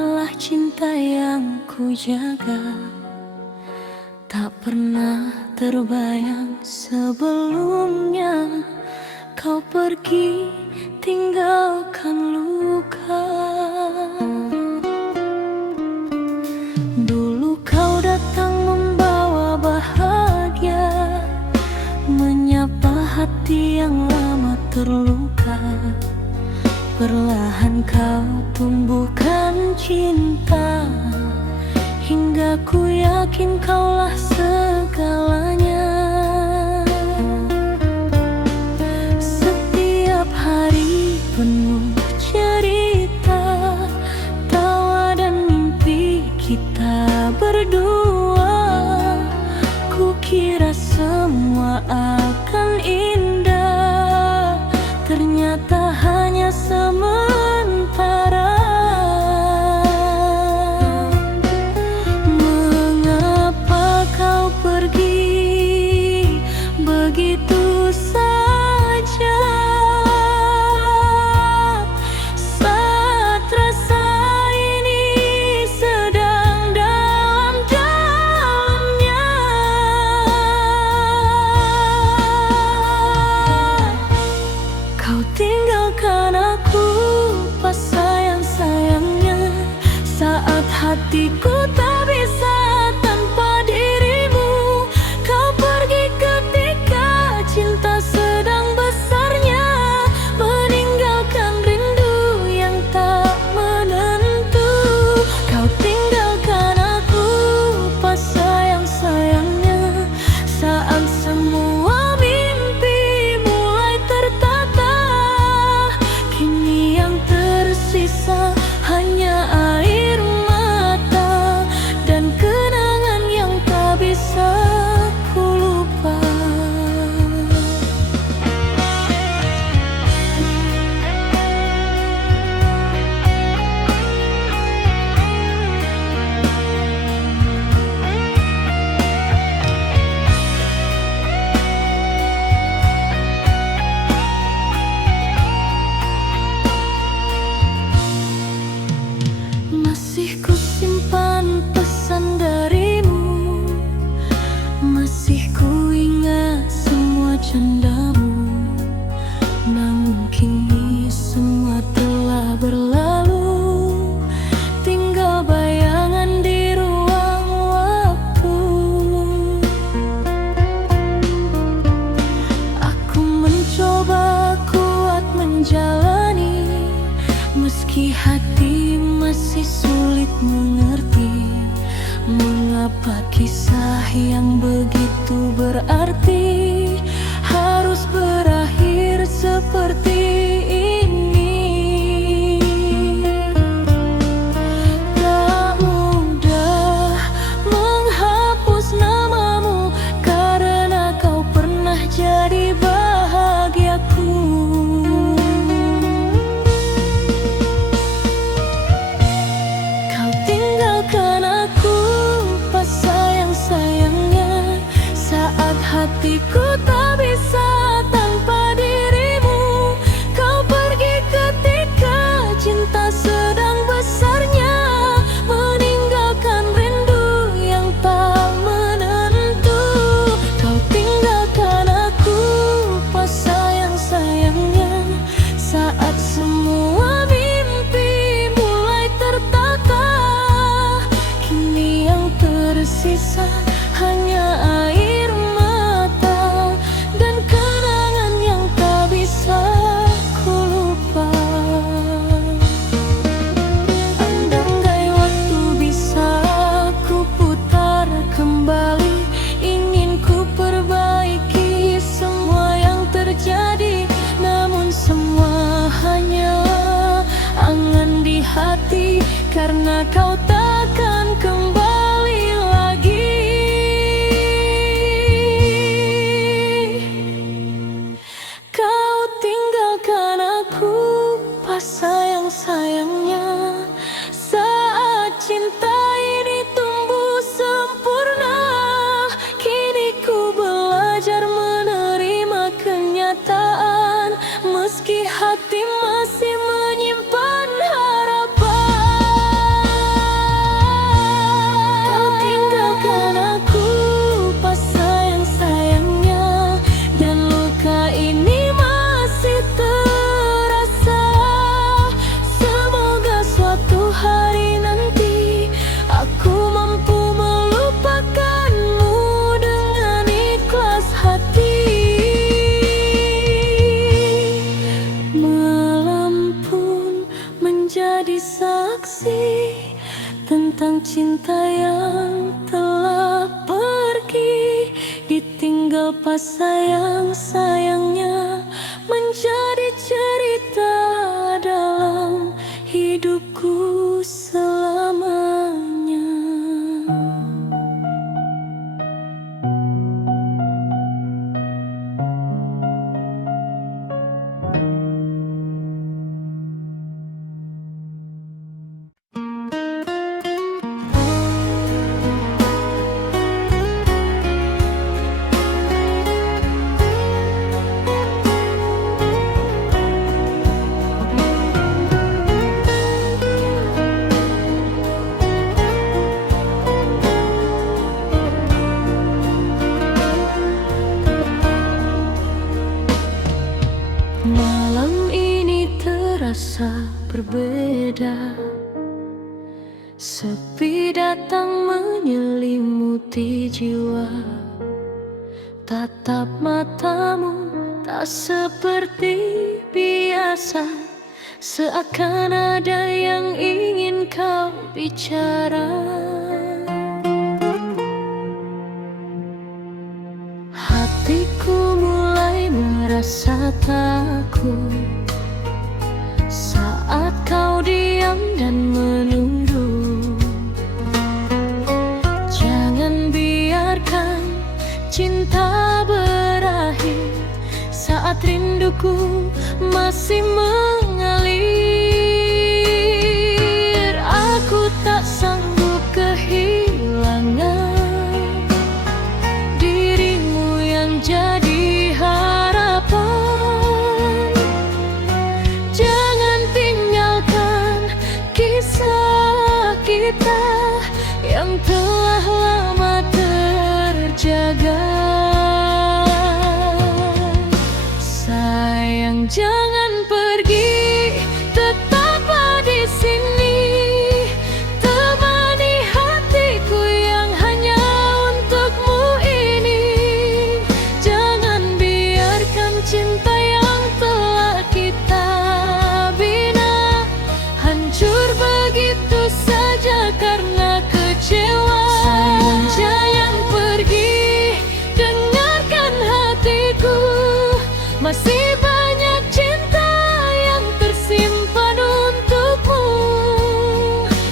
adalah cinta yang ku jaga. Tak pernah terbayang sebelumnya kau pergi tinggalkan luka. Dulu kau datang membawa bahagia, menyapa hati yang lama terluka. Perlahan kau tumbuhkan cinta, hingga ku yakin kaulah segalanya. Setiap hari penuh cerita, tawa dan mimpi kita berdua. Ku kira semua akan indah, ternyata hanya sementara. Mengapa kau pergi begitu saja, saat rasa ini sedang dalam-dalamnya? Kau tinggalkan aku pas sayang-sayangnya, saat hatiku tak bisa tanpa dirimu. Kau pergi ketika cinta sedang besarnya, meninggalkan rindu yang tak menentu. Kau tinggalkan aku pas sayang-sayangnya, saat semua mimpi mulai tertata. Kini yang tersisa hanya air mata dan kenangan yang tak bisa ku lupa. Masih ku simpan pesan darimu, masih ku ingat semua candamu. Namun kini semua telah berlalu, tinggal bayangan di ruang waktu. Aku mencoba kuat menjalani, meski hati masih sulit mengerti. Mengapa kisah yang begitu berarti harus berakhir seperti ini? Tak mudah menghapus namamu, karena kau pernah jadi bahagiaku. Kau tinggalkan aku pas sayang-sayangnya, saat hatiku tak bisa tanpa dirimu. Kau pergi ketika cinta sedang besarnya, meninggalkan rindu yang tak menentu. Kau tinggalkan aku pas sayang-sayangnya, saat semua mimpi mulai tertata. Kini yang tersisa hanya air mata dan kenangan yang tak bisa ku lupa. Andai waktu bisa ku putar kembali, ingin ku perbaiki semua yang terjadi. Namun semua hanya angan di hati, karena kau takkan kembali lagi. Kau tinggalkan aku pas sayang-sayangnya, saat cinta ini tumbuh sempurna. Kini ku belajar menerima kenyataan, meski hati masih menyimpan harapan. tentang cinta yang telah pergi, ditinggal pas sayang-sayangnya, menjadi cerita dalam hidupku selamanya. Malam ini terasa berbeda, sepi datang menyelimuti jiwa. Tatap matamu tak seperti biasa, seakan ada yang ingin kau bicara. Hatiku mulai merasa takut saat kau diam dan menunggu. Jangan biarkan cinta berakhir saat rinduku masih mengalir. Aku tak sanggup kehilangan dirimu yang jadi harapan. Jangan tinggalkan kisah kita yang telah lama terjaga. Sayang, jangan pergi, tetaplah di sini, temani hatiku yang hanya untukmu ini. Jangan biarkan cinta yang telah kita bina hancur begitu saja karena kecewa. Sayang, jangan pergi, dengarkan hatiku, masih banyak cinta yang tersimpan untukmu.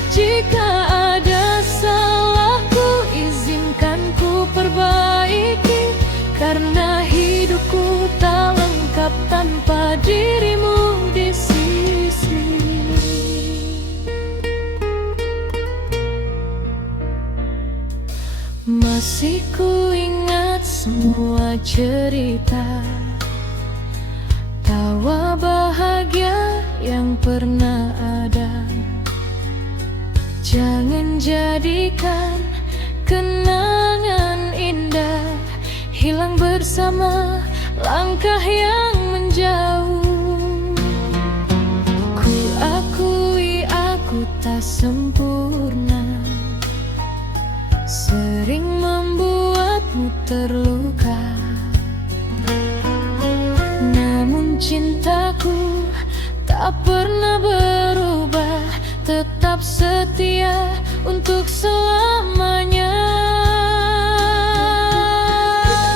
Jika ada salahku, izinkan ku perbaiki, karena hidupku tak lengkap tanpa dirimu di sisi. Masih ku ingat semua cerita, tawa bahagia yang pernah ada. Jangan jadikan kenangan indah hilang bersama langkah yang menjauh. Ku akui aku tak sempurna, sering membuatmu terluka. Namun cintaku tak pernah berubah, tetap setia untuk selamanya.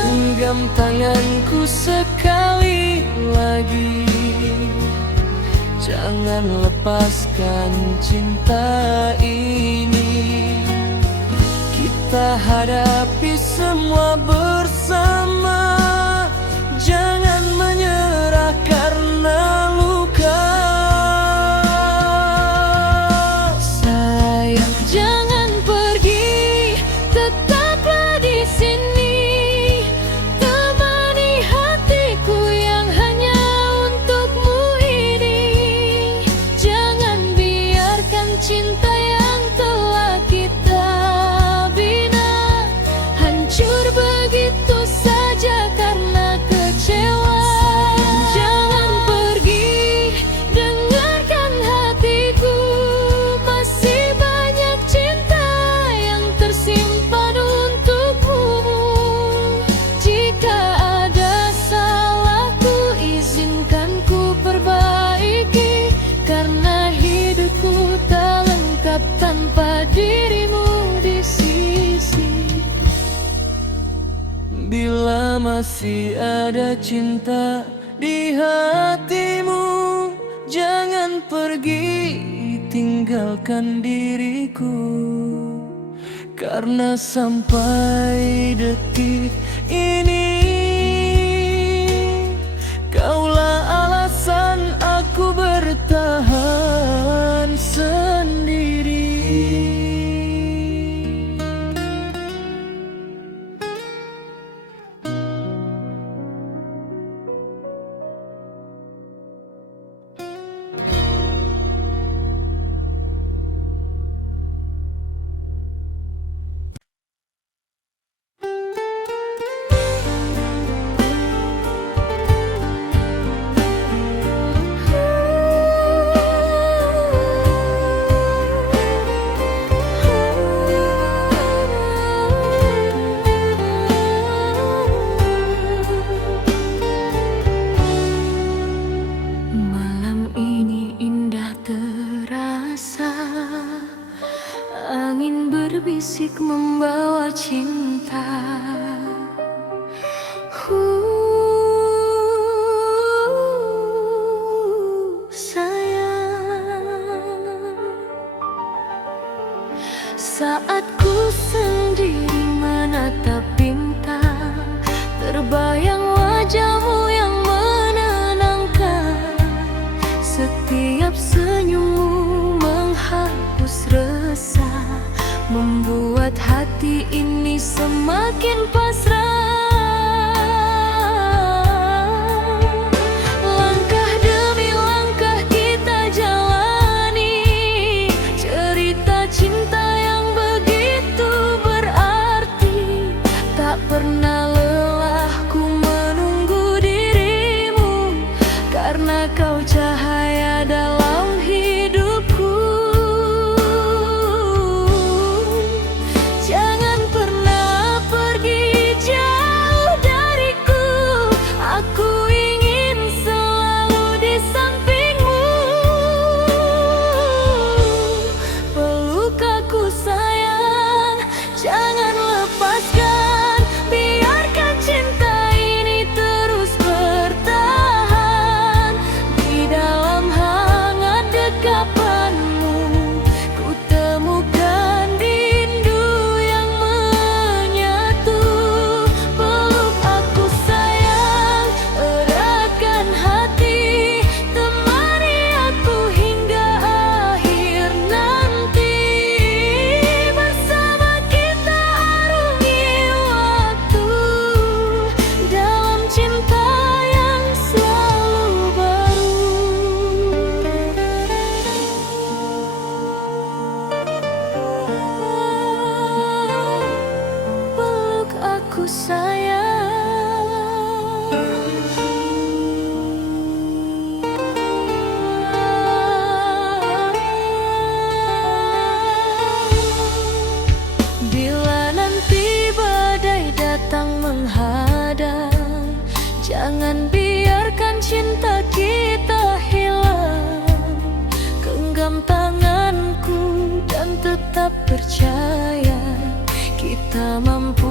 Genggam tanganku sekali lagi, jangan lepaskan cinta ini. Kita hadapi semua bersama, jangan menyerah karena luka. Sayang, jangan pergi, tetaplah di sini, temani hatiku yang hanya untukmu ini. Jangan biarkan cinta yang telah kita bina tanpa dirimu di sisi. Bila masih ada cinta di hatimu, jangan pergi tinggalkan diriku. Karena sampai detik ini, kaulah alasan aku bertahan sendiri. Malam ini indah terasa, angin berbisik membawa cinta. Sayang, saat ku sendiri menatap bintang, terbayang wajahmu yang menenangkan. Setiap senyummu menghapus resah, membuat hati ini semakin pasrah. Langkah demi langkah kita jalani cerita cinta yang begitu berarti. Tak pernah lelah ku menunggu dirimu, karena kau cahaya dalam hidupku. Jangan pernah pergi jauh dariku, aku ingin selalu di sampingmu. Peluk aku sayang, jangan lepaskan, biarkan cinta ini terus bertahan. Di dalam hangat dekapanmu, ku temukan rindu yang menyatu. Peluk aku sayang, eratkan hati, temani aku hingga akhir nanti. Bersama kita arungi waktu, dalam cinta yang selalu baru. Peluk aku sayang. Bila nanti badai datang menghadang, jangan biarkan cinta kita hilang. Genggam tanganku dan tetap percaya, kita mampu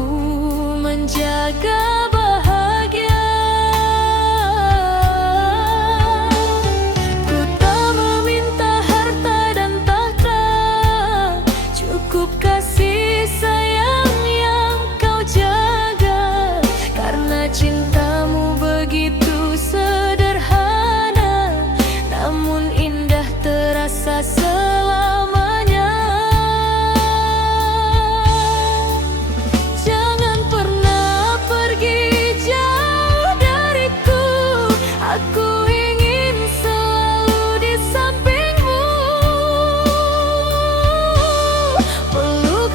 menjaga bahagia. Ku tak meminta harta dan tahta, cukup kasih sayang yang kau jaga. Karena cintamu begitu sederhana, namun indah terasa selamanya. Jangan pernah pergi jauh dariku, aku ingin selalu di sampingmu. Peluk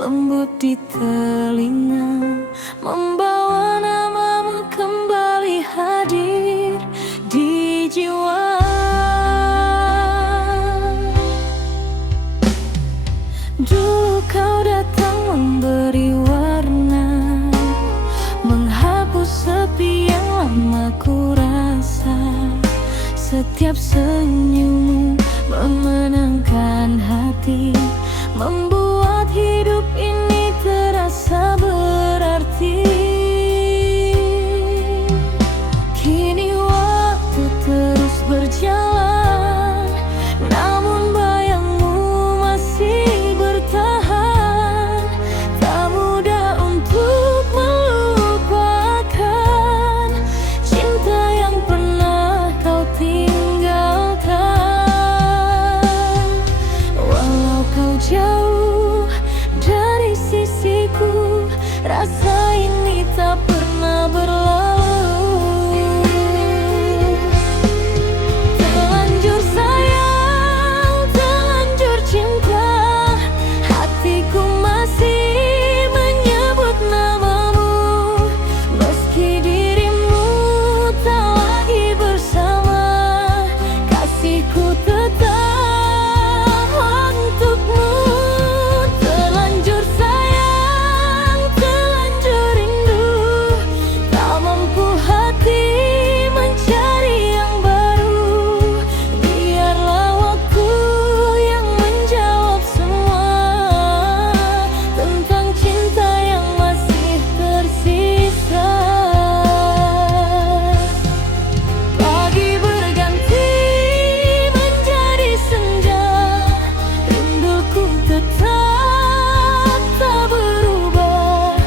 lembut di telinga, membawa namamu kembali hadir di jiwa. Dulu kau datang memberi warna, menghapus sepi yang lama ku rasa. Setiap senyummu memenangkan hati, membuat hidup ini terasa berarti. Kini waktu terus berjalan, namun bayangmu masih bertahan. Tak mudah untuk melupakan cinta yang pernah kau tinggalkan. Walau kau jauh dari sisiku, rasa ini tak pernah berlalu. Terlanjur sayang, terlanjur cinta, hatiku masih menyebut namamu. Meski dirimu tak lagi bersama, kasihku tetap untukmu. Terlanjur sayang, terlanjur rindu, tak mampu hati mencari yang baru. Biarlah waktu yang menjawab semua tentang cinta yang masih tersisa. Pagi berganti menjadi senja, rinduku tetap tak berubah.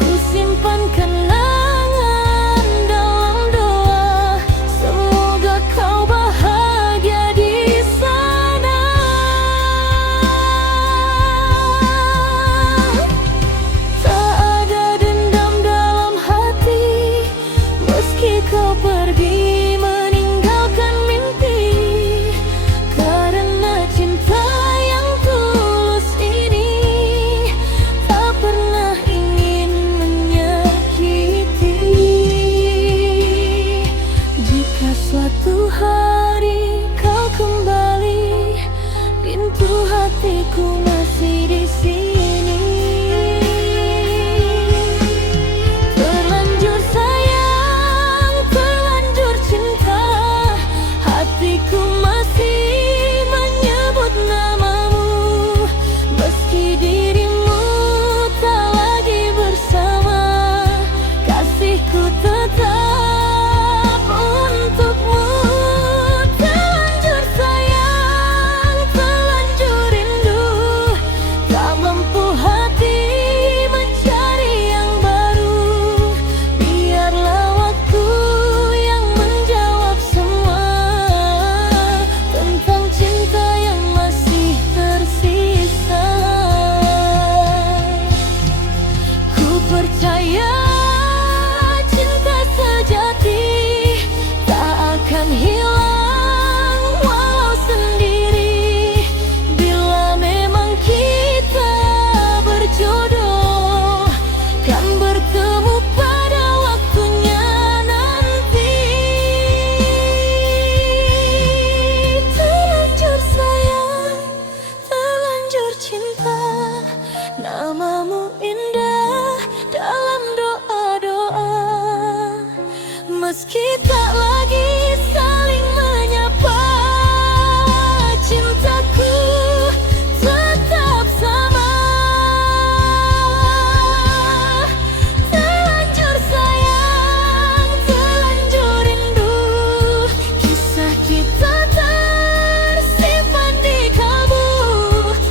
Ku simpan kenangan dalam doa, semoga kau bahagia di sana. Tak ada dendam dalam hati, meski kau pergi meninggalkan mimpi. Karena cinta yang tulus ini tak pernah ingin menyakiti. Jika suatu hari kau kembali, pintu hatiku masih di sini. Terlanjur sayang, terlanjur cinta, hatiku masih menyebut namamu. Meski dirimu tak lagi bersama, kasihku tetap untukmu. Terlanjur sayang, terlanjur rindu, tak mampu hati mencari yang baru. Biarlah waktu yang menjawab semua tentang cinta yang masih tersisa. Ku percaya cinta sejati tak akan hilang walau sendiri. Bila memang kita berjodoh, kan bertemu pada waktunya nanti. Terlanjur sayang, terlanjur cinta, namamu indah dalam doa-doa. Meski tak lagi saling menyapa, cintaku tetap sama. Terlanjur sayang, terlanjur rindu, kisah kita tersimpan di kalbu.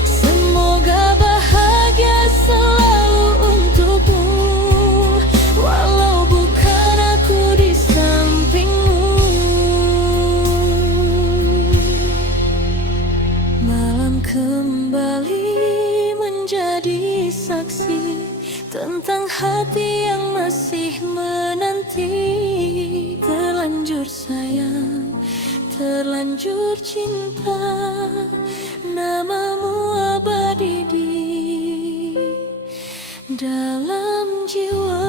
Semoga bahagia selalu untukmu, walau bukan aku di sampingmu. Malam kembali menjadi saksi tentang hati yang masih menanti. Terlanjur sayang, terlanjur cinta, namamu abadi di dalam jiwa.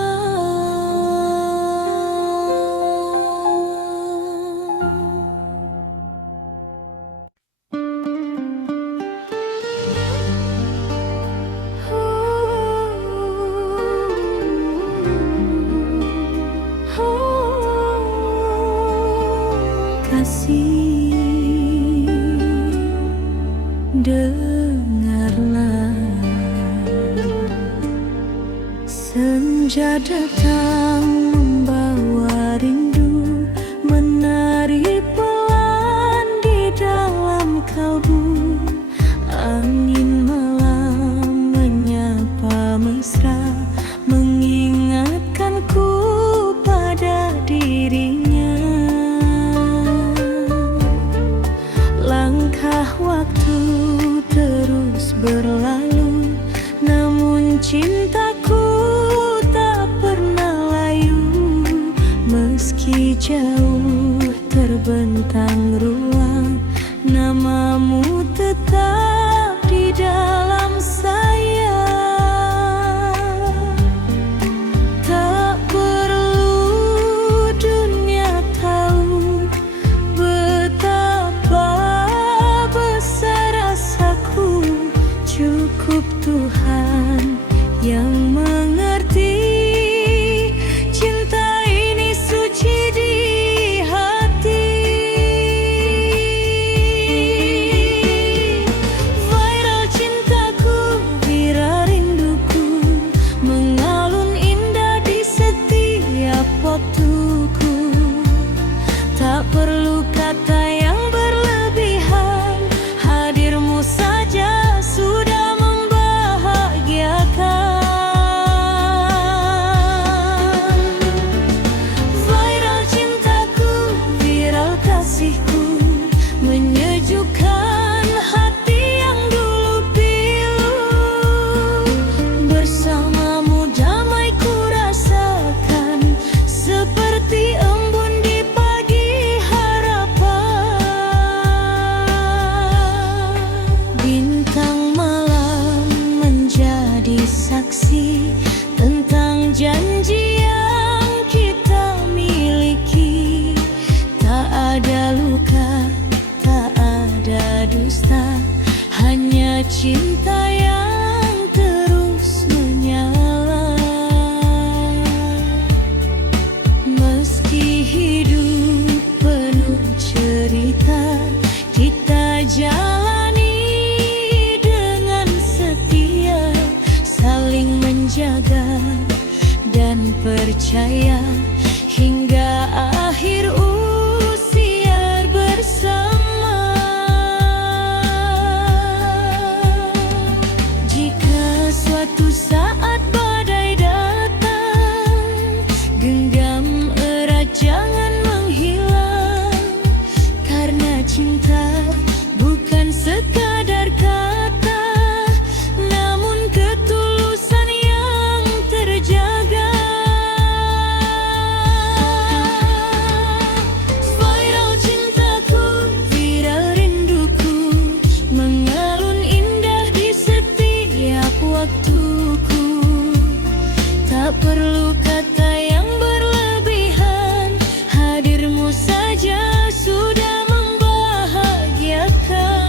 Kasih, dengarlah, senja datang membawa rindu, menari pelan di dalam kalbu. Angin malam menyapa mesra, mengingatkanku pada dirinya. Langkah waktu terus berlalu, namun cintaku tak pernah layu. Meski jauh terbentang ruang, namamu tetap di dalam saya. Tak perlu dunia tahu betapa besar rasaku, cukup Tuhan yang mengerti. Cinta ini suci di hati. Viral cintaku, viral rinduku, mengalun indah di setiap waktuku. Tak perlu kata yang berlebihan, hadirmu saja sudah membahagiakan. Viral cintaku, viral kasihku, menyejukkan hati yang dulu pilu. Bersamamu damai ku rasakan, seperti embun di pagi harapan. Bintang malam menjadi saksi tentang janji yang kita miliki. Tak ada luka, tak ada dusta, hanya cinta yang terus menyala. Meski hidup penuh cerita, kita jalani dengan setia, saling menjaga dan percaya hingga akhir usia bersama. Jika suatu saat badai datang, genggam erat jangan menghilang. Karena cinta bukan sekadar kata, namun ketulusan yang terjaga. Viral cintaku, viral rinduku, mengalun indah di setiap waktuku. Tak perlu kata yang berlebihan, hadirmu saja sudah membahagiakan.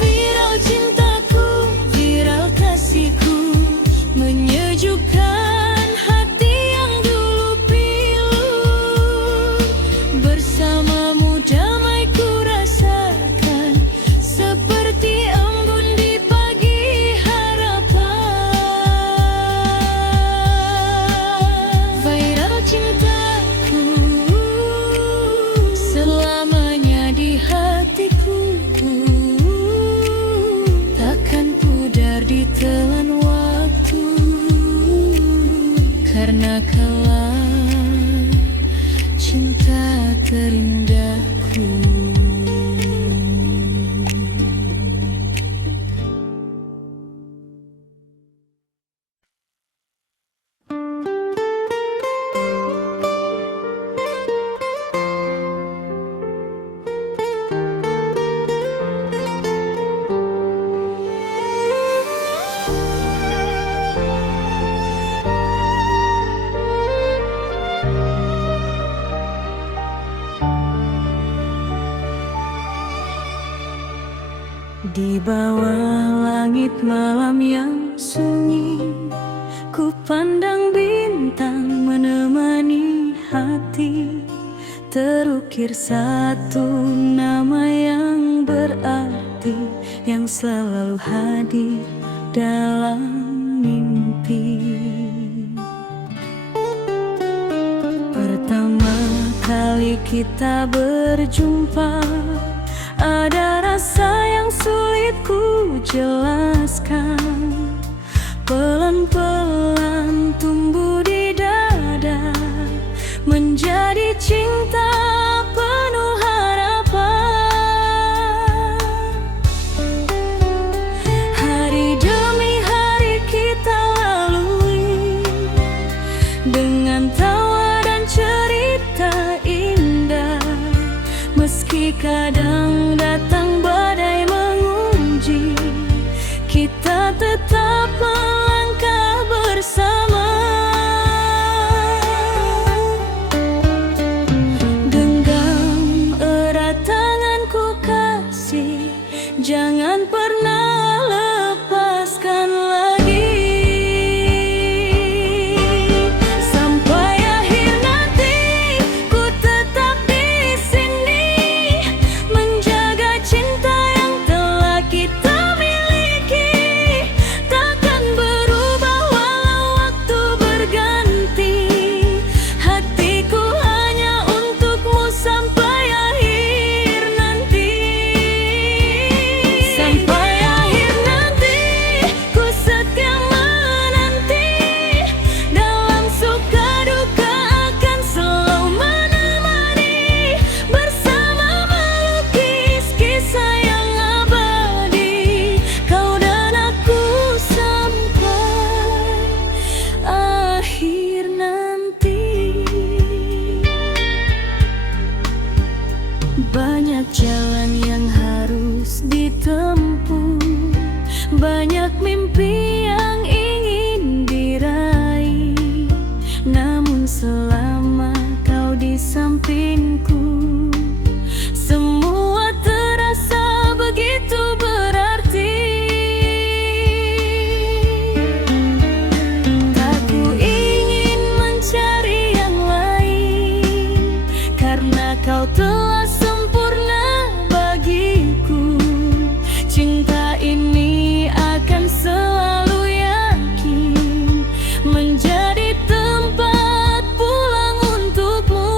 Viral cintaku, viral kasihku, menyejukkan hati yang dulu pilu. Bersamamu damai ku rasakan, seperti embun di pagi harapan. Viral cintaku, selamanya di hatiku, takkan pudar ditelan waktu. Karena kaulah cinta terindahku. Di bawah langit malam yang sunyi, ku pandang bintang menemani hati. Terukir satu nama yang berarti, yang selalu hadir dalam mimpi. Pertama kali kita berjumpa, ada rasa yang sulit ku jelaskan. Pelan-pelan tumbuh di dada, menjadi cinta penuh harapan. Hari demi hari kita lalui, dengan tawa dan cerita indah. Meski kadang datang badai menguji, kita tetap melangkah bersama. Genggam erat tanganku kasih, jangan pernah lepaskan lagi. Sampai akhir nanti ku tetap di sini, menjaga cinta yang telah kita miliki. Takkan berubah walau waktu berganti, hatiku hanya untukmu sampai akhir nanti. Sampai akhir nanti ku setia menanti, dalam suka duka akan selalu menemani, bersama melukis kisah yang abadi, kau dan aku sampai akhir nanti. Banyak jalan yang harus ditempuh, banyak mimpi yang ingin diraih. Namun selama kau di sampingku, semua terasa begitu berarti. Tak ku ingin mencari yang lain, karena kau telah sempurna bagiku. Cinta ini akan selalu yakin menjadi tempat pulang untukmu.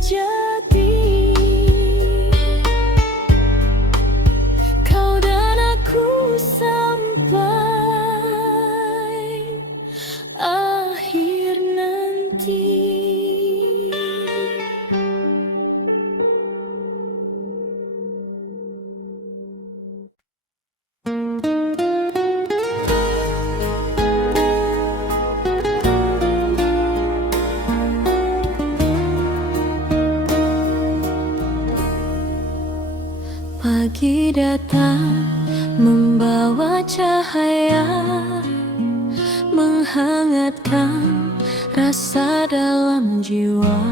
sejati. Kau dan aku sampai akhir nanti. Pagi datang membawa cahaya, menghangatkan rasa dalam jiwa.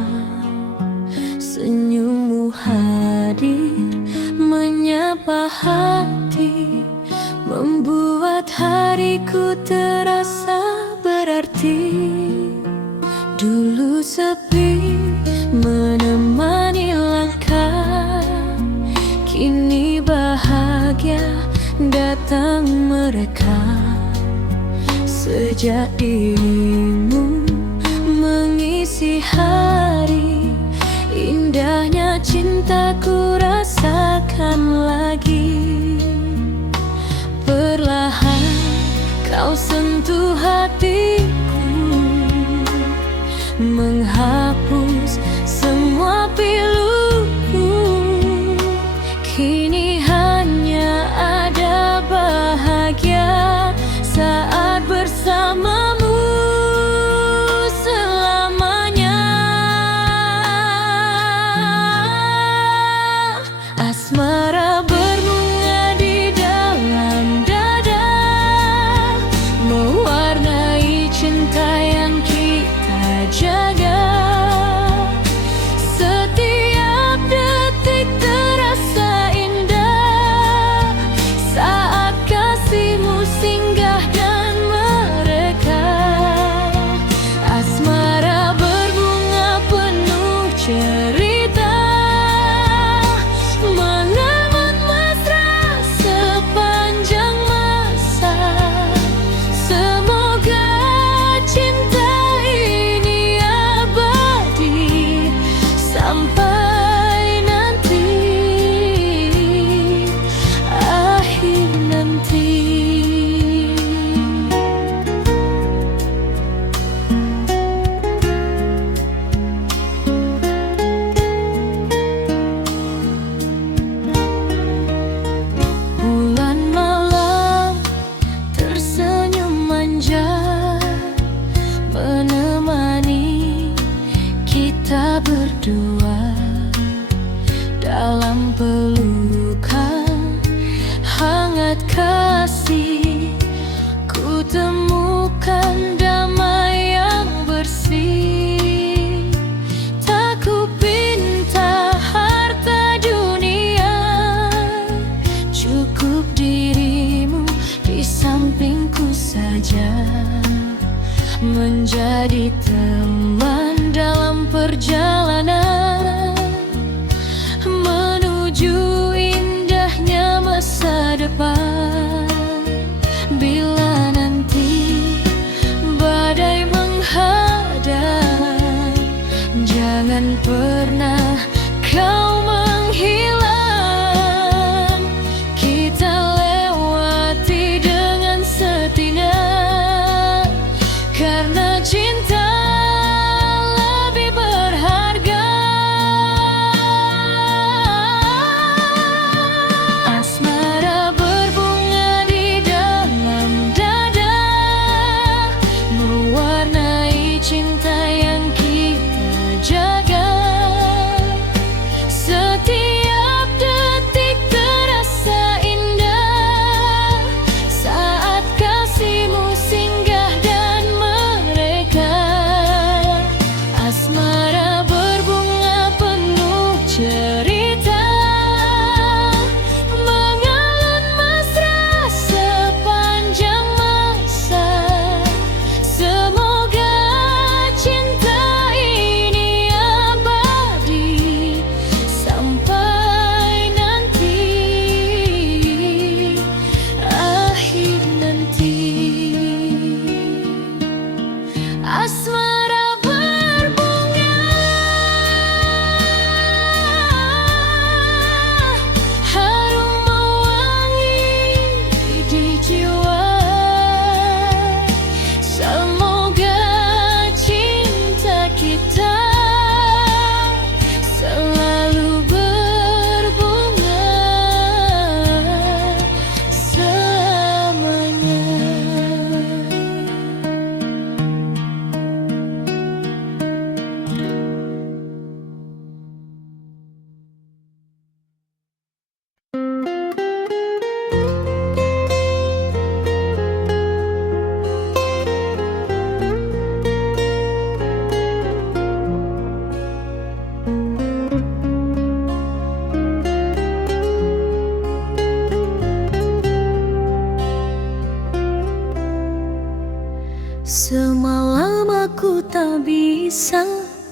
Senyummu hadir menyapa hati, membuat hariku terasa berarti. Dulu sepi menemani langkah, kini bahagia datang mereka. Sejak dirimu mengisi hari, indahnya cintaku rasakan lagi. Perlahan kau sentuh hatiku, menghapus semua piluku. Kini hanya ada bahagia saat bersamamu selamanya. Asmara berbunga di dalam dada, mewarnai cinta yang kita jaga. Setiap detik terasa indah saat kasihmu singgah dan mereka. Asmara berbunga penuh cerita, mengaman mesra sepanjang masa. Semoga cinta ini abadi sampai nanti, akhir nanti. Bulan malam tersenyum manja, menemani kita berdua dalam pelukan hangat kasih. Ku temukan damai yang bersih. Tak ku pinta harta dunia, cukup dirimu di sampingku saja, menjadi teman dalam perjalanan menuju indahnya masa depan. Bila nanti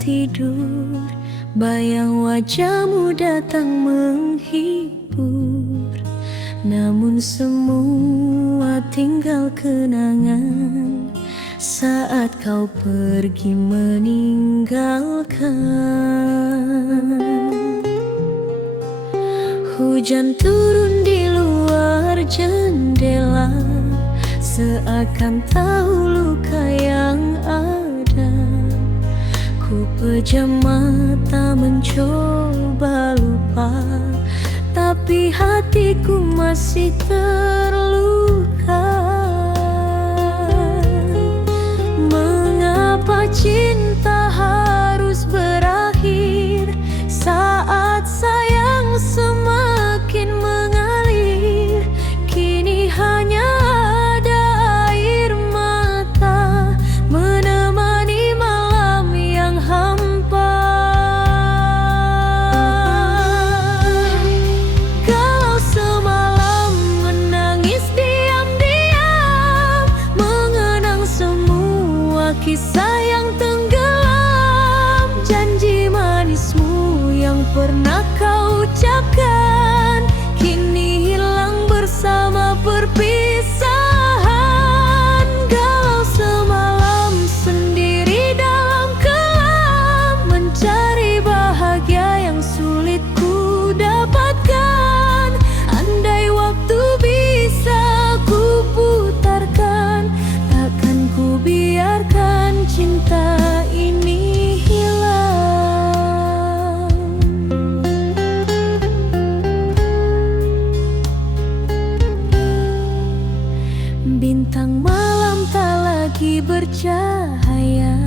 tidur, bayang wajahmu datang menghibur. Namun semua tinggal kenangan saat kau pergi meninggalkan. Hujan turun di luar jendela, seakan tahu luka yang ada. Ku pejam mata mencoba lupa, tapi hatiku masih terluka. Mengapa cinta harus berakhir saat sayang semakin mengalir? Kini hanya ada air mata menemani malam yang hampa. Kalau semalam menangis diam-diam, mengenang semua kisah yang tenggelam, janji manismu yang pernah kau ucapkan kini hilang bersama perpisahan. Galau semalam sendiri dalam kelam, mencari bahagia yang sulit ku dapatkan. Andai waktu bisa ku putarkan, takkan ku biarkan cinta ini hilang. Bintang malam tak lagi bercahaya,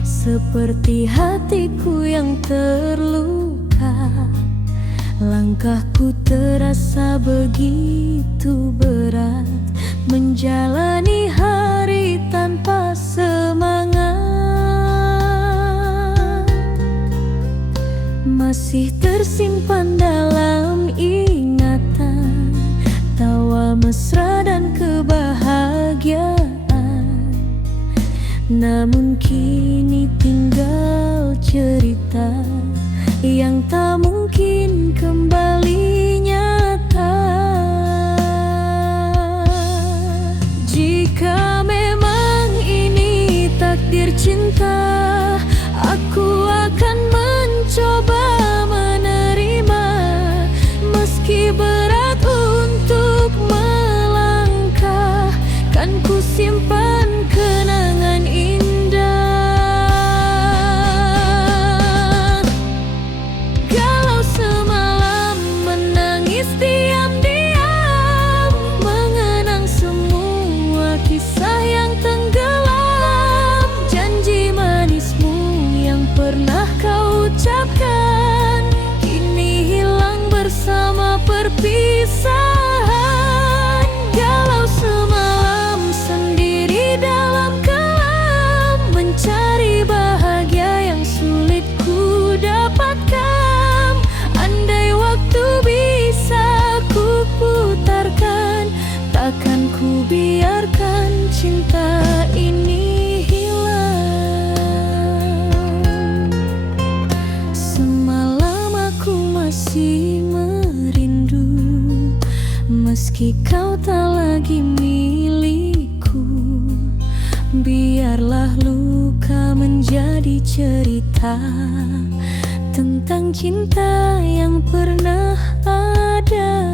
seperti hatiku yang terluka. Langkahku terasa begitu berat, menjalani hari tanpa semangat. Masih tersimpan dalam ingatan tawa mesra dan kebahagiaan. Namun kini tinggal cerita yang tak mungkin kembali nyata. Jika memang ini takdir cinta, aku akan mencoba menerima, meski berat untuk melangkah. Kan ku simpan kenangan indah. Kalau semalam menangis diam-diam, mengenang semua kisah yang tenggelam, janji manismu yang pernah kau ucapkan kini hilang bersama perpisahan. Galau semalam sendiri dalam kelam, mencari bahagia yang sulit ku dapatkan. Andai waktu bisa ku putarkan, takkan ku biarkan cinta ini hilang. Semalam aku masih merindu, meski kau tak lagi milikku. Biarlah luka menjadi cerita tentang cinta yang pernah ada.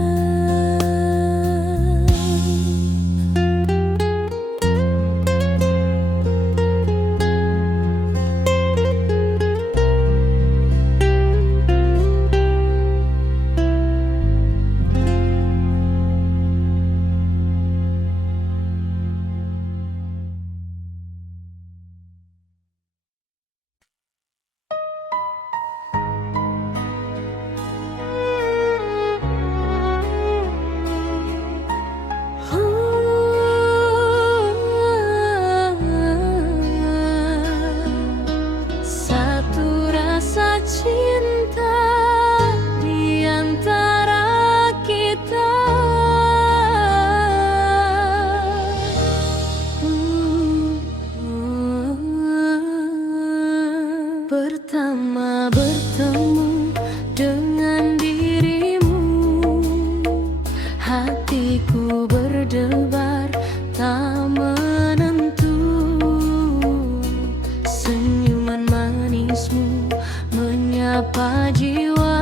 jiwa,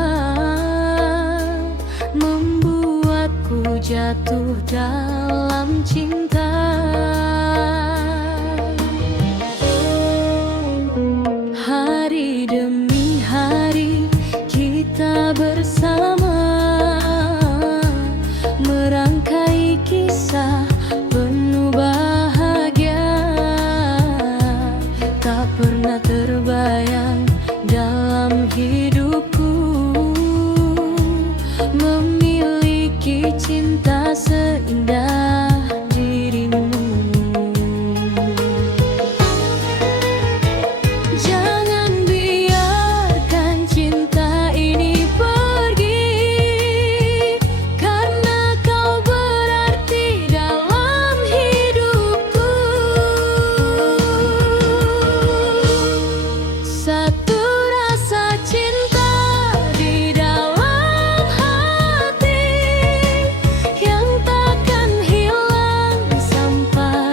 membuatku jatuh dalam cinta. Hari demi hari kita bersama, merangkai kisah penuh bahagia. Tak pernah terbayang dalam hidupku memiliki cinta seindah dirimu. Jangan biarkan cinta ini pergi, karena kau berarti dalam hidupku. Satu rasa cinta di dalam hati yang takkan hilang sampai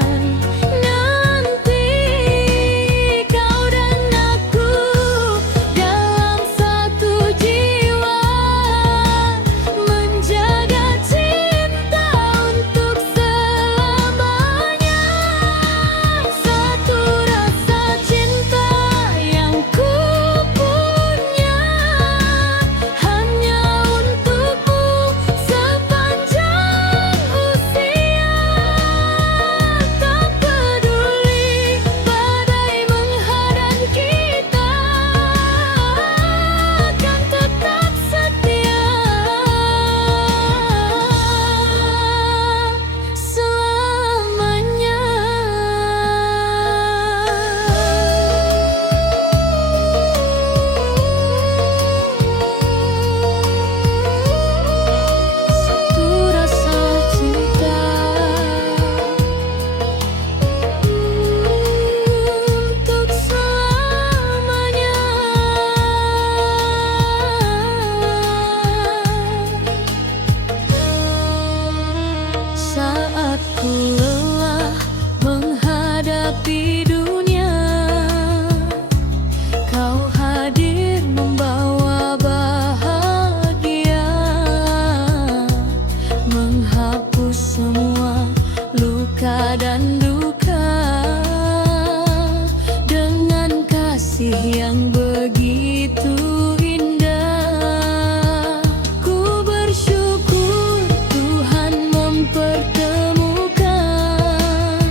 nanti. Kau dan aku dalam satu jiwa, menjaga cinta untuk selamanya. Satu rasa cinta yang ku punya hanya untukmu sepanjang usia. Tak peduli badai menghadang kita, akan tetap setia selamanya. Satu rasa cinta untuk selamanya. Saat ku lelah menghadapi dunia, kau hadir membawa bahagia, menghapus semua luka dan duka dengan kasih yang begitu indah. Ku bersyukur Tuhan mempertemukan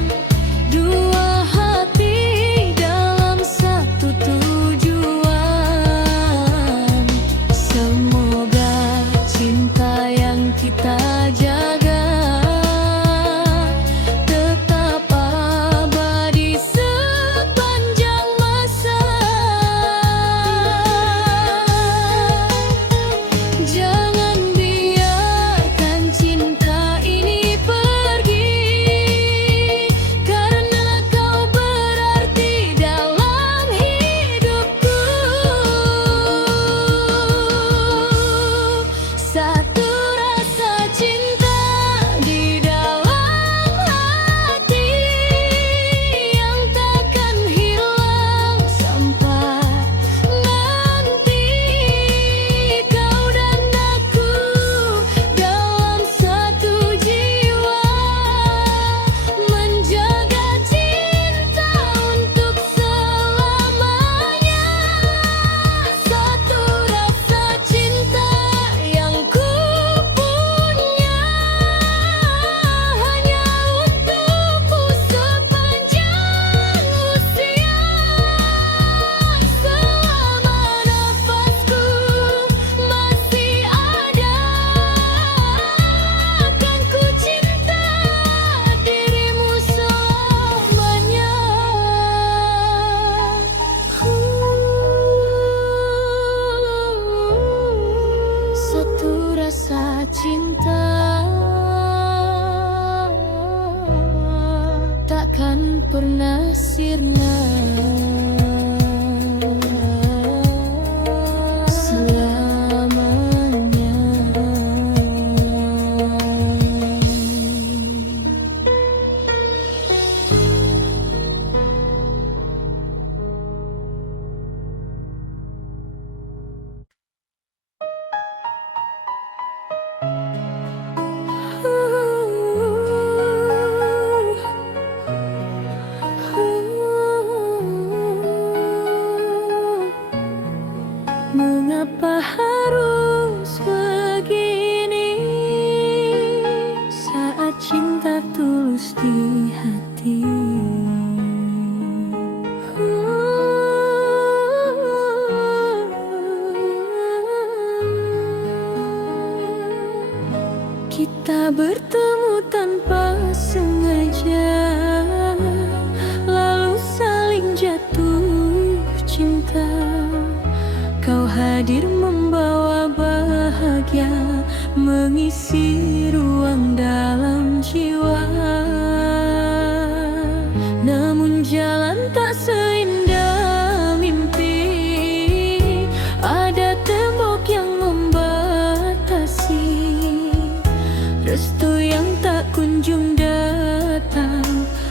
dua hati dalam satu tujuan. Semoga cinta yang kita jaga tetap abadi sepanjang masa. Jangan biarkan cinta ini pergi, karena kau berarti dalam hidupku. Satu rasa cinta di dalam hati yang takkan hilang sampai nanti. Kau dan aku dalam satu jiwa, menjaga cinta untuk selamanya. Satu rasa cinta yang ku punya hanya untukmu sepanjang usia. Selama nafasku masih ada, akan ku cinta dirimu selamanya. Satu rasa cinta takkan pernah sirna. Kita bertemu tanpa sengaja, lalu saling jatuh cinta. Kau hadir membawa bahagia, mengisi ruang dalam jiwa. Namun jalan tak seindah mimpi, ada tembok yang membatasi, restu yang tak kunjung datang,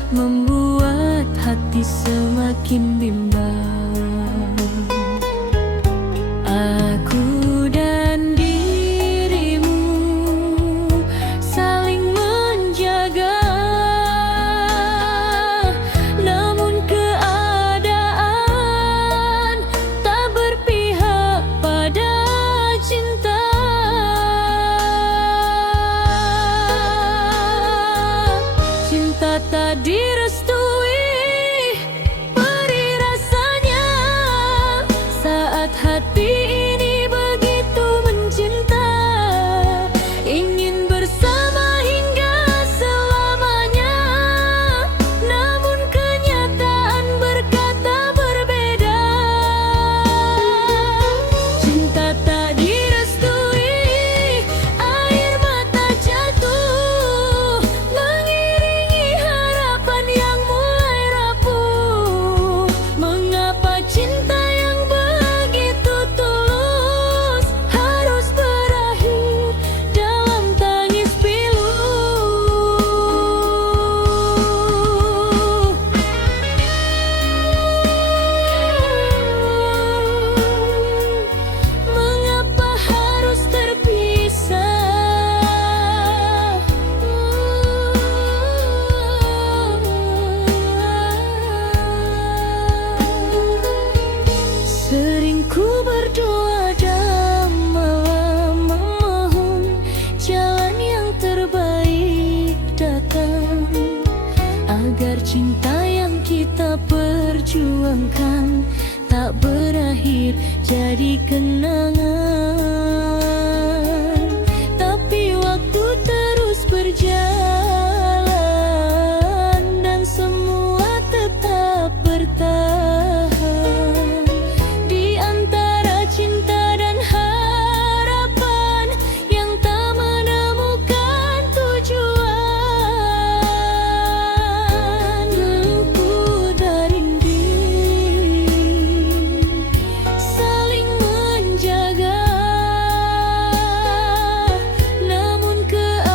membuat hati semakin bimbang. Aku dan dirimu saling menjaga, namun keadaan tak berpihak pada cinta. Cinta tak direstui, beri rasanya saat hati ini begitu mencinta, ingin bersama hingga selamanya. Namun kenyataan berkata berbeda. Cinta tak direstui, air mata jatuh, mengiringi harapan yang mulai rapuh. Mengapa cinta yang begitu tulus harus berakhir dalam tangis pilu? Mengapa harus terpisah? Sering ku berdoa dan malam memohon jalan yang terbaik datang, agar cinta yang kita perjuangkan tak berakhir jadi kenangan. Tapi waktu terus berjalan dan semua tetap bertahan. Di antara cinta dan harapan yang tak menemukan tujuan, aku dan diri saling menjaga, namun keadaan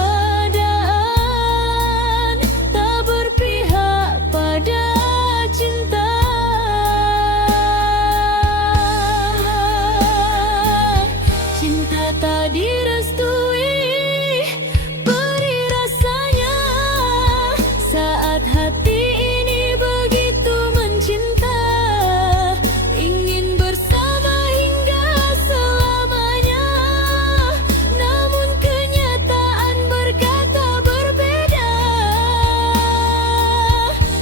tak berpihak pada cinta. Cinta tak direstui, beri rasanya saat hati ini begitu mencinta, ingin bersama hingga selamanya. Namun kenyataan berkata berbeda.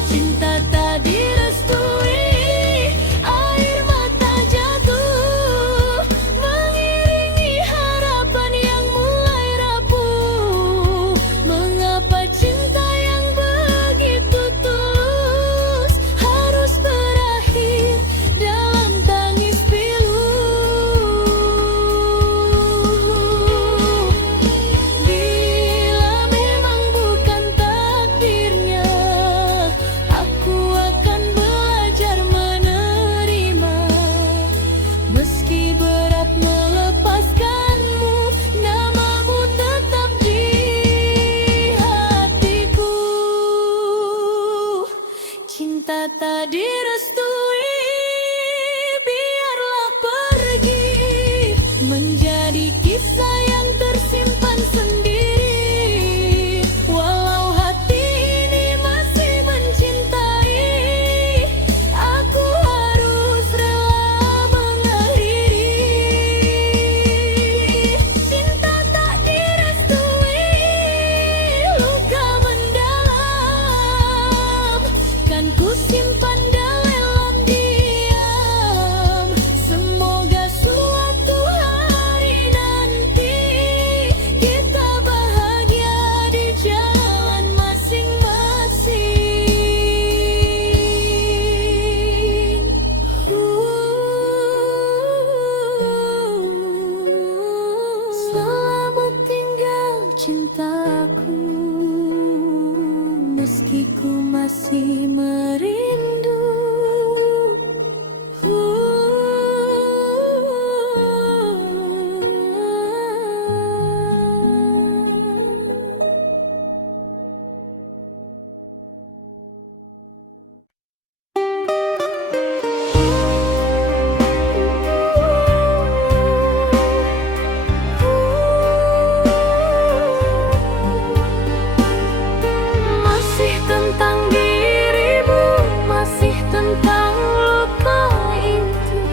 Cinta tak direstui, air mata jatuh, mengiringi harapan yang mulai rapuh. Mengapa cinta yang begitu tulus harus berakhir dalam tangis pilu? Bila memang bukan takdirnya, aku akan belajar menerima. Meski berat melepaskanmu, namamu tetap di hatiku. Cinta tak direstui, biarlah pergi, menjadi kisah yang tersimpan sendiri. Walau hati ini masih mencintai, aku harus rela mengakhiri. Cinta tak direstui, luka mendalam, kan ku simpan dalam diam. Semoga suatu hari nanti meski ku masih merindu. Masih tentang dirimu, masih tentang luka itu.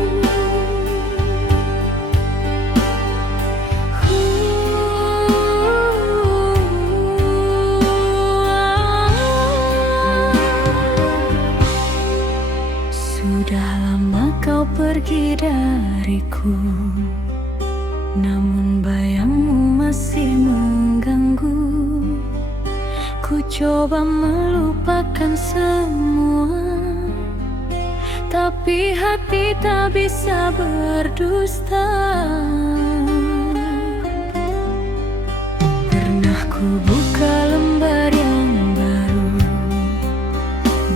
Sudah lama kau pergi dariku, namun bayangmu masih mengganggu. Ku coba melupakan semua, tapi hati tak bisa berdusta. Pernah ku buka lembar yang baru,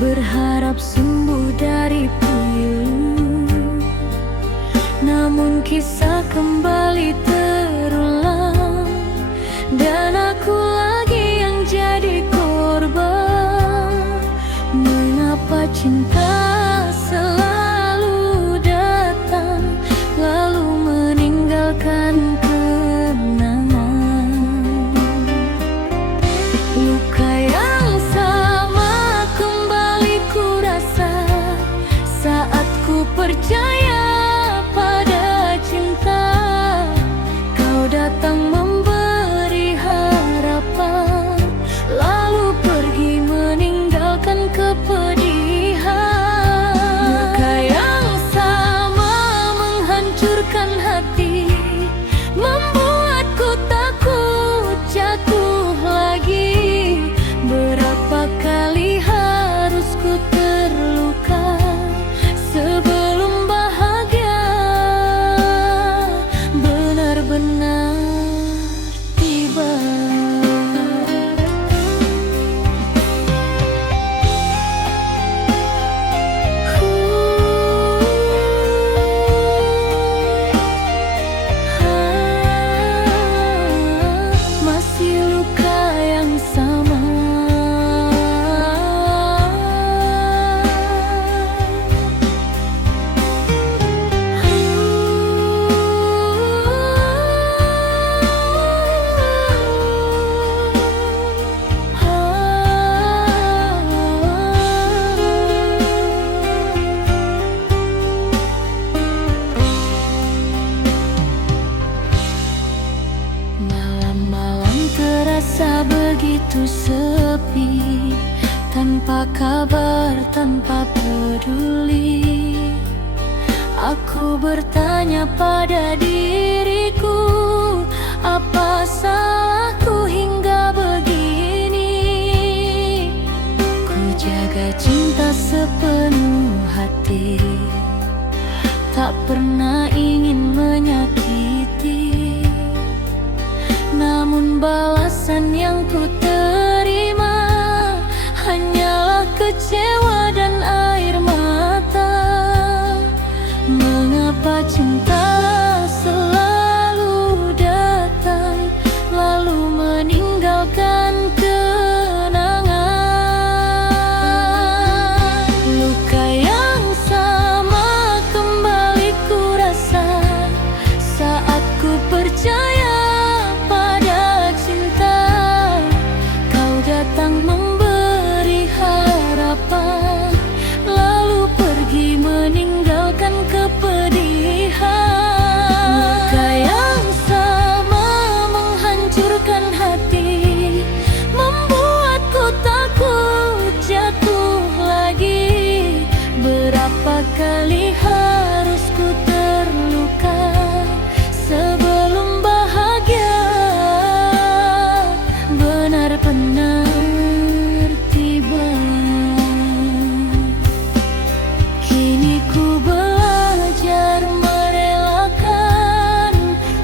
berharap sembuh dari pilu, namun kisah kembali terulang, dan aku lagi yang jadi korban. Mengapa cinta selalu datang lalu meninggalkan kenangan? Luka yang sama kembali ku rasa saat ku percaya pada cinta. Kau datang memberi harapan, lalu pergi meninggalkan kepedihan. Luka yang sama menghancurkan hati, membuatku takut jatuh lagi. Berapa kali harus ku terluka sebelum bahagia benar-benar tiba. Masih luka yang sama. Malam-malam terasa begitu sepi, tanpa kabar, tanpa peduli. Aku bertanya pada diriku, apa salahku hingga begini? Ku jaga cinta sepenuh hati, tak pernah ingin menyakiti. Namun balasan yang ku terima hanyalah kecewa dan air mata. Mengapa cinta selalu datang lalu meninggalkan kenangan? Luka yang sama kembali ku rasa saat ku percaya pada cinta. Kau datang memberi harapan, lalu pergi meninggalkan kepedihan. Luka yang sama menghancurkan hati, membuatku takut jatuh lagi. Berapa kali harus ku terluka sebelum bahagia benar-benar tiba. Kini ku belajar merelakan,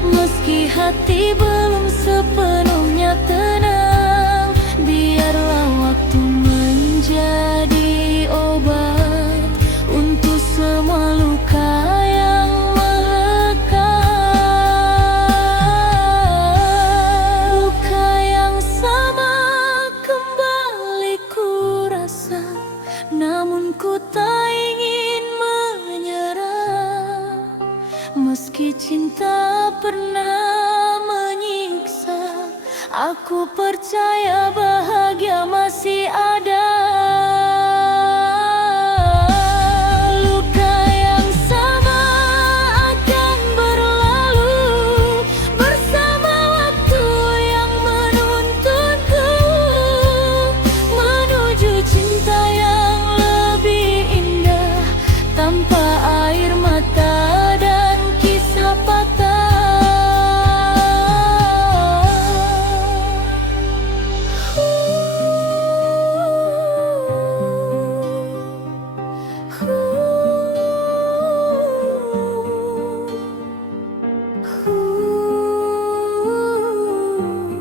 meski hati belum sepenuhnya tenang. Biarlah waktu Aku percaya bahagia masih ada. Luka yang sama akan berlalu bersama waktu yang menuntunku menuju cinta yang lebih indah tanpa air mata dan kisah patah.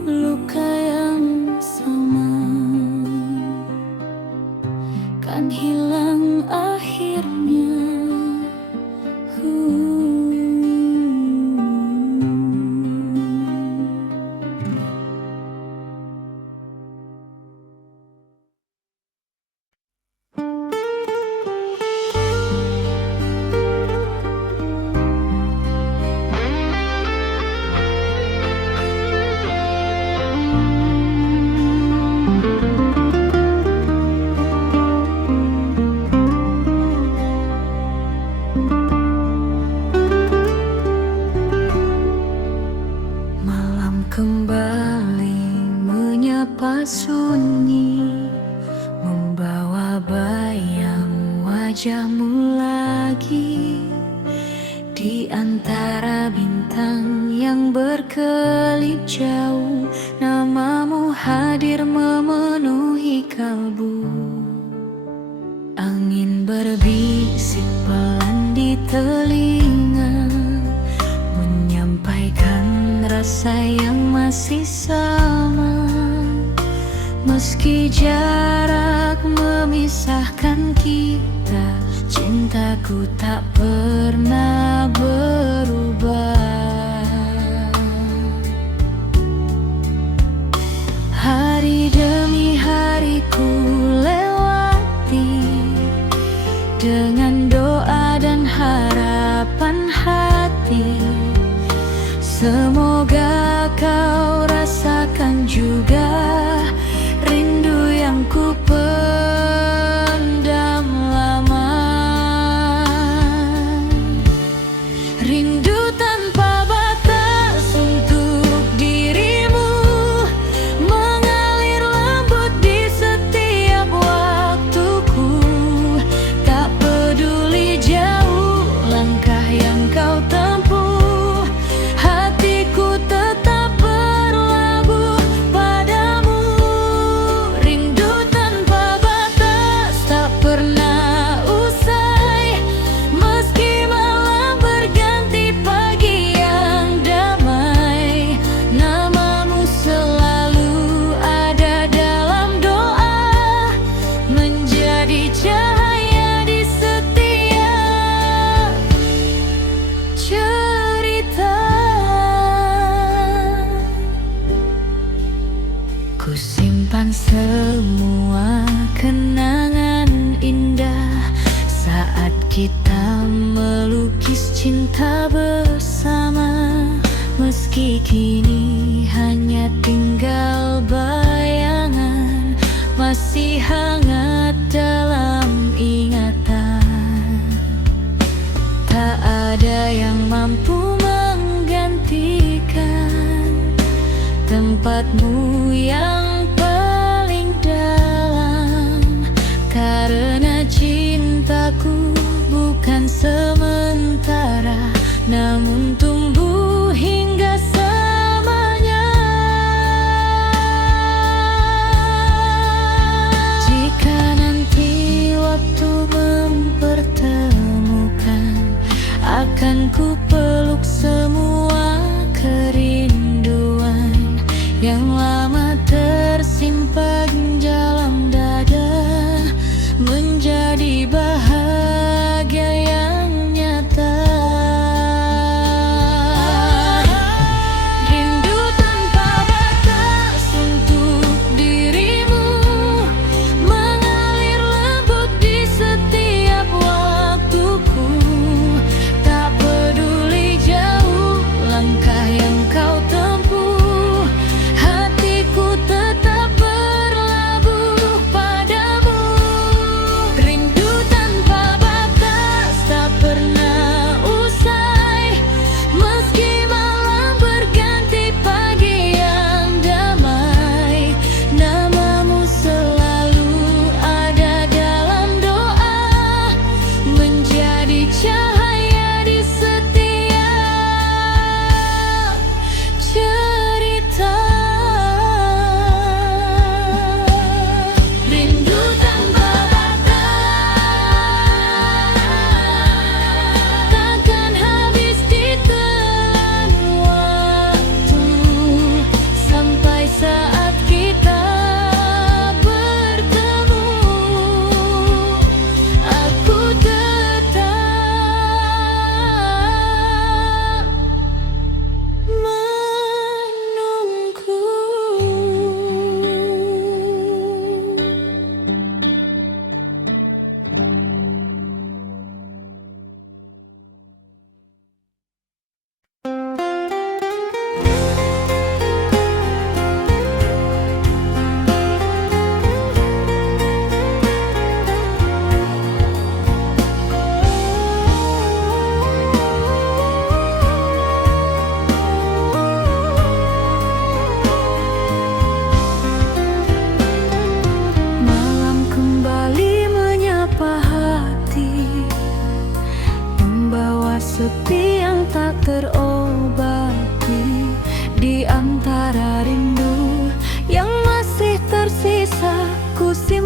Luka yang sama kan hilang akhirnya. Malam kembali menyapa sunyi, membawa bayang wajahmu lagi di antara bintang yang berkelip jauh. Namamu hadir memenuhi kalbu. Angin berbisik pelan di telinga, menyampaikan rasa yang masih sama. Meski jarak memisahkan kita, cintaku tak pernah berubah. Hari demi hari ku lewati dengan doa dan harapan hati. Semoga kau rasakan juga rindu yang ku pendam lama. Rindu tanpa batas untuk dirimu, mengalir lembut di setiap waktuku. Tak peduli jauh langkah yang kau tempuh, hatiku tetap berlabuh padamu. Rindu tanpa batas tak pernah usai, meski malam berganti pagi yang damai. Namamu selalu ada dalam doa, menjadi cahaya di setiap cerita. Ku simpan semua kenangan indah saat kita melukis cinta bersama. Meski kini hanya tinggal bayangan, masih hangat dalam ingatan. Tak ada yang mampu menggantikan tempatmu yang paling dalam. Karena cintaku bukan sementara, namun tumbuh hingga selamanya. Jika nanti waktu mempertemukan, akan ku peluk semua kerinduan yang lama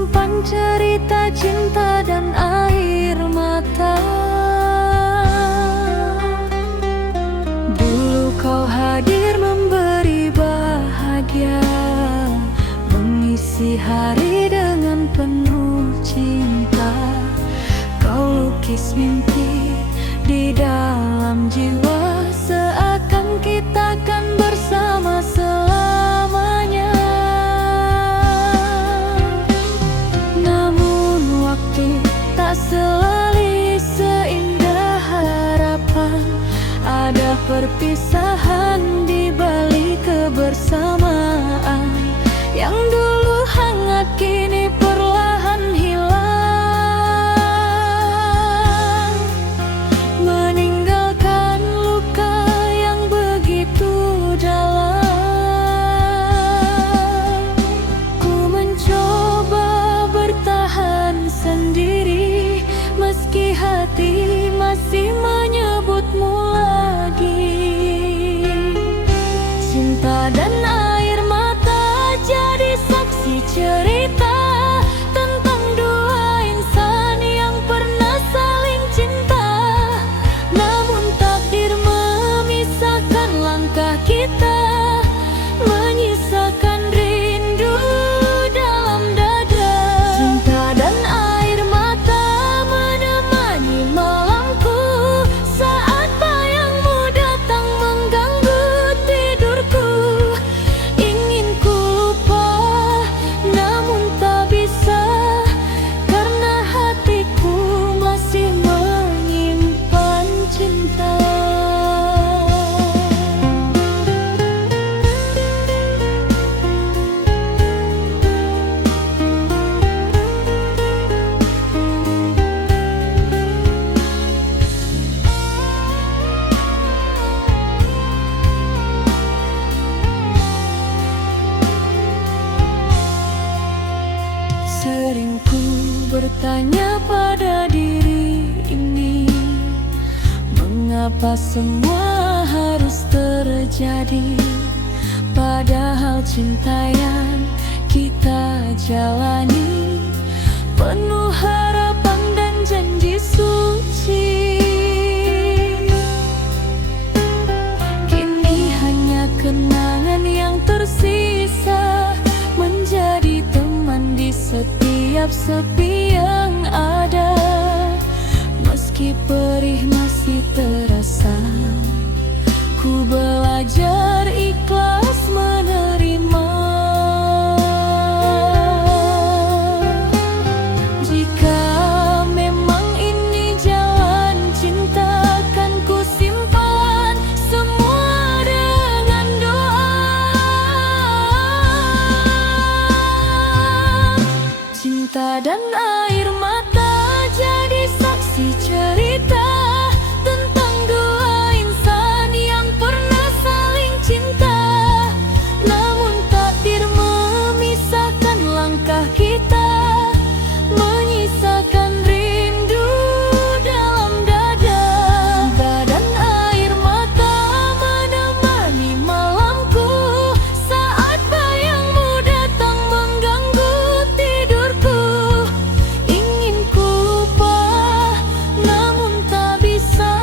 simpan cerita cinta dan air mata. Dulu kau hadir memberi bahagia, mengisi hari dengan penuh cinta. Kau lukis mimpi di dalam jiwa, seakan kita kan bersama selamanya. Namun waktu tak selalu seindah harapan. Ada perpisahan di balik kebersamaan. Yang dulu hangat kini perlahan hilang, meninggalkan luka yang begitu dalam. Ku mencoba bertahan sendiri, meski hati masih menyebutmu lagi. Cinta dan air mata jadi saksi cerita tentang dua insan yang pernah saling cinta. Namun takdir memisahkan langkah kita, menyisakan rindu dalam dada. Cinta dan air mata menemani malamku, saat bayangmu datang mengganggu tidurku. Ingin ku lupa, namun tak bisa, karena hatiku masih menyimpan cinta. Sering ku bertanya pada diri ini, mengapa semua harus terjadi? Padahal cinta yang kita jalani penuh harapan dan janji suci. Kini hanya kenangan yang tersisa, menjadi teman di setiap sepi yang ada. Meski perih masih terasa, ku belajar ikhlas menerima. Jika memang ini jalan cinta, kan ku simpan semua dengan doa. Cinta dan air mata jadi saksi cerita tentang dua insan yang pernah saling cinta. Namun takdir memisahkan langkah kita, menyisakan rindu dalam dada. Cinta dan air mata menemani malamku, saat bayangmu datang mengganggu tidurku. Ingin ku lupa, namun tak bisa,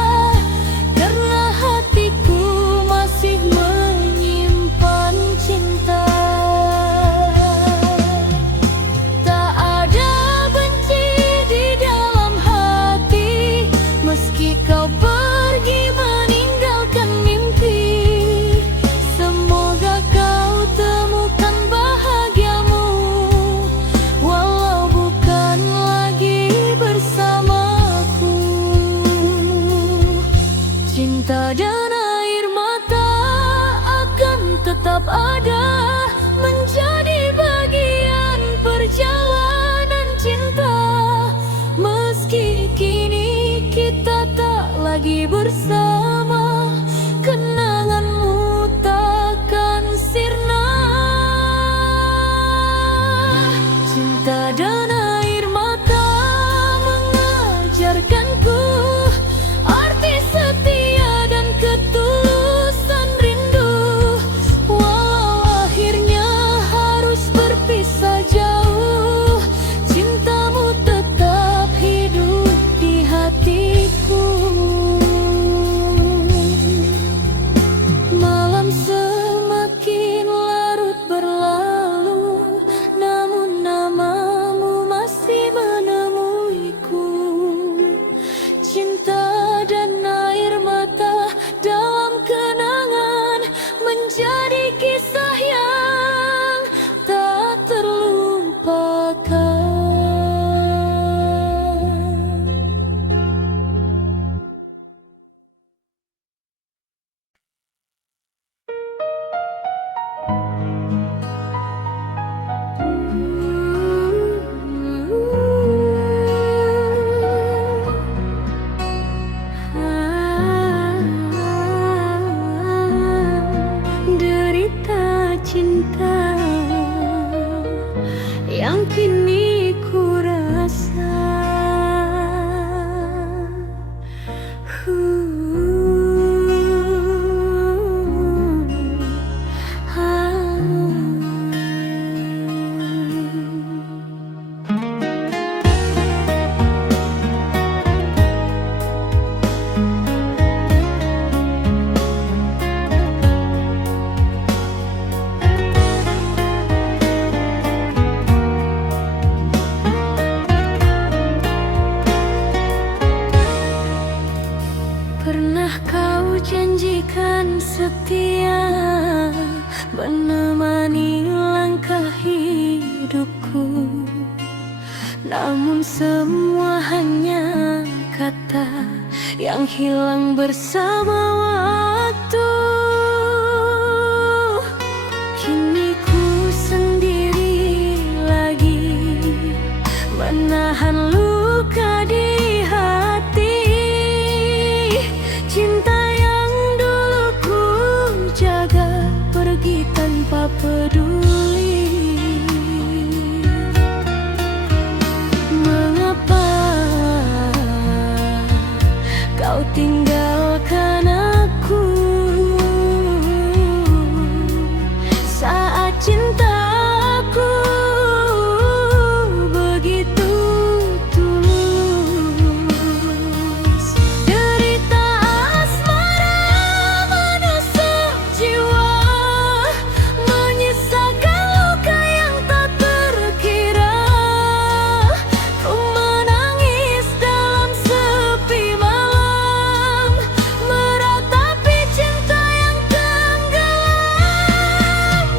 karena hatiku masih menyimpan cinta. Tak ada benci di dalam hati, meski kau pergi meninggalkan mimpi. Semoga kau temukan bahagiamu, walau bukan lagi bersamaku. Cinta dan air mata akan tetap ada, menjadi bagian perjalanan cinta. Meski kini kita tak lagi bersama, kenanganmu takkan sirna. Cinta dan air mata mengajarkanku arti setia dan ketulusan rindu. Walau menemani langkah hidupku. Namun semua hanya kata yang hilang bersama waktu. Kini ku sendiri lagi menahan luka di hati. Cinta yang dulu ku jaga pergi tanpa peduli. Mengapa kau tinggalkan aku saat cintaku begitu tulus? Derita asmara menusuk jiwa, menyisakan luka yang tak terkira. Ku menangis dalam sepi malam, meratapi cinta yang tenggelam.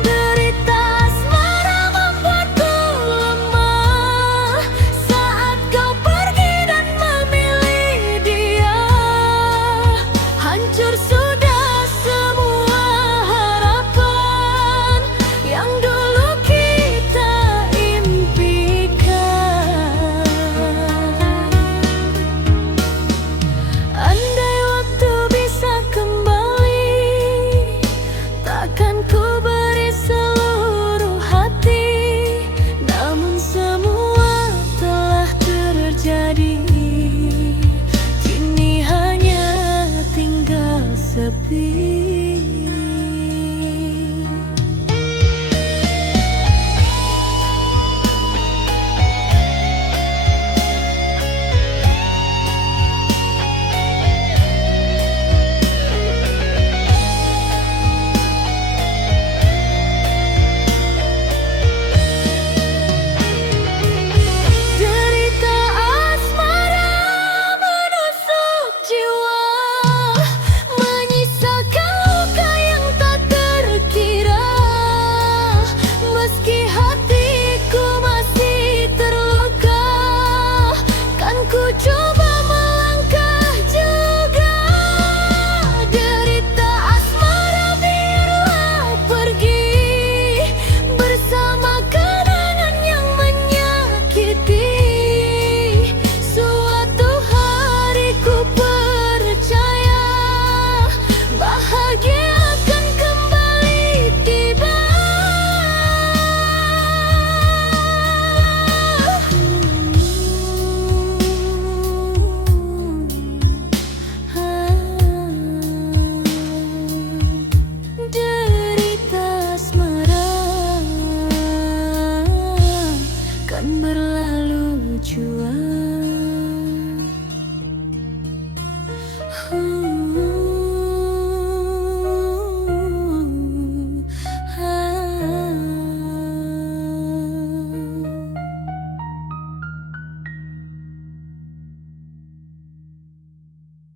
Derita asmara membuatku lemah saat kau pergi dan memilih dia. Hancur sudah semua harapan yang dulu kita impikan. Andai waktu bisa kembali, takkan ku beri seluruh hati. Namun semua telah terjadi, kini hanya tinggal sepi. Derita asmara menusuk jiwa, menyisakan luka yang tak terkira. Meski hatiku masih terluka, kan ku coba melangkah juga. Derita asmara biarlah pergi bersama kenangan yang menyakiti. Suatu hari ku percaya bahagia